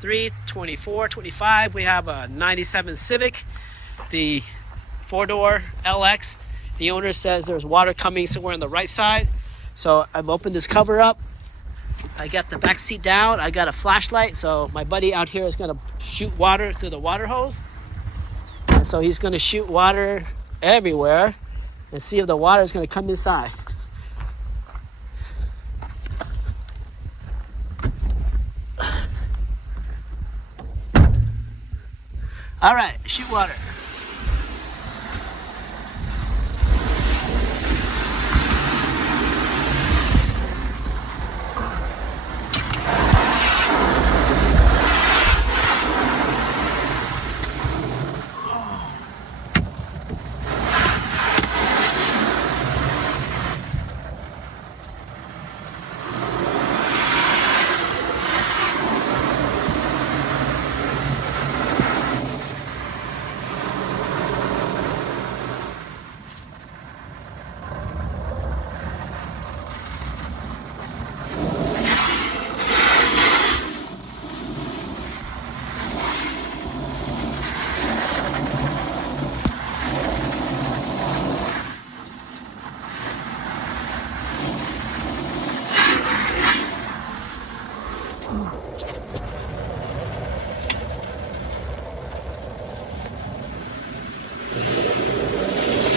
23, 24, 25. We have a 97 Civic, the 4-door LX. The owner says there's water coming somewhere on the right side. So I've opened this cover up. I got the back seat down. I got a flashlight. So my buddy out here is going to shoot water through the water hose. And so he's going to shoot water everywhere and see if the water is going to come inside. All right, shoot water.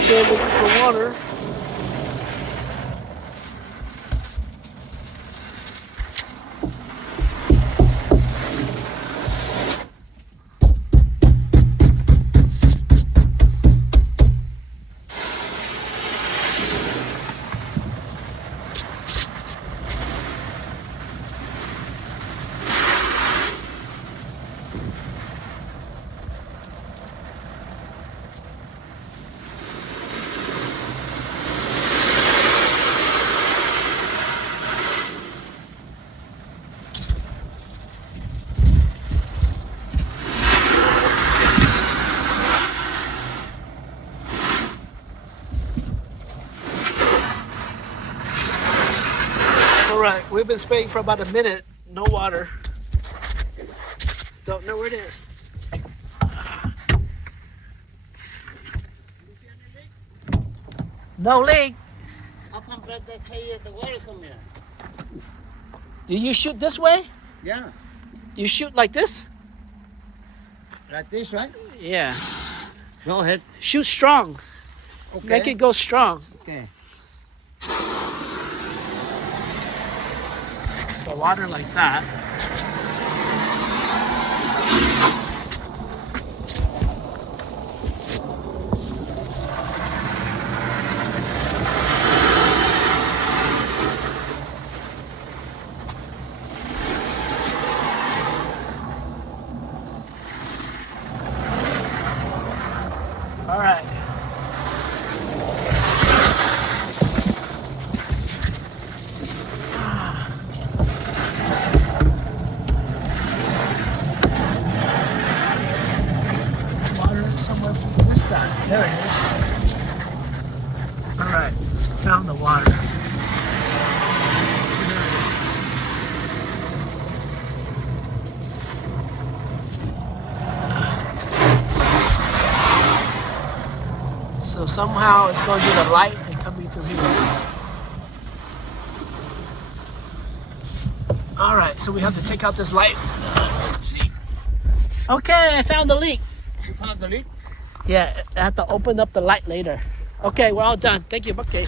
Still looking for water. All right, we've been spraying for about a minute. No water. Don't know where it is. No leak. How come right they tell you the water come here? Do you shoot this way? Yeah, You shoot like this? like this, right? Yeah. Go ahead. Shoot strong. Okay. Make it go strong. Okay. So water like that. All right. Water somewhere from this side. There it is. All right. Found the water. So somehow it's going to the light and coming through here. All right, so we have to take out this light. Let's see. Okay, I found the leak. You found the leak? Yeah, I have to open up the light later. Okay, we're all done. Thank you. Okay.